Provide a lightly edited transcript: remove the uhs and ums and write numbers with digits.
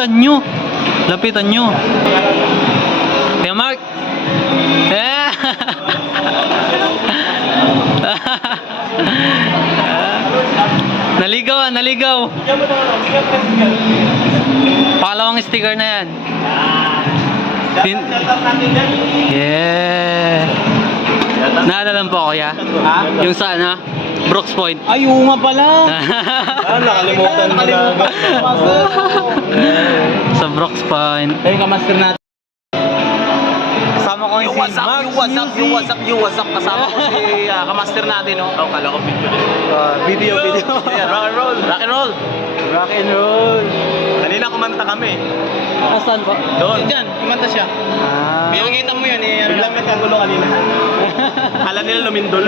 lapitan nyo. Lapitan nyo. Kaya Mark. Eh. Naligaw, naligaw. Pangalawang sticker na yan. Yeah. Naalala mo po, kuya? Yung sa ano? Brooks Point. Ay, oo nga pala. Nakalimutan mo na. Sa Brooks Point. Ayun ka master natin. Kasama ko Yung WhatsApp. Kasama ko si kamaster natin, no? Oh, kala ko video din. Video. Yeah, rock and roll. Rock and roll. Kanina kumanta kami. Asan po? Doon. Diyan, kumanta siya. May nakita mo yun eh. Biglang nagkagulo kanina. Alam nila lumindol.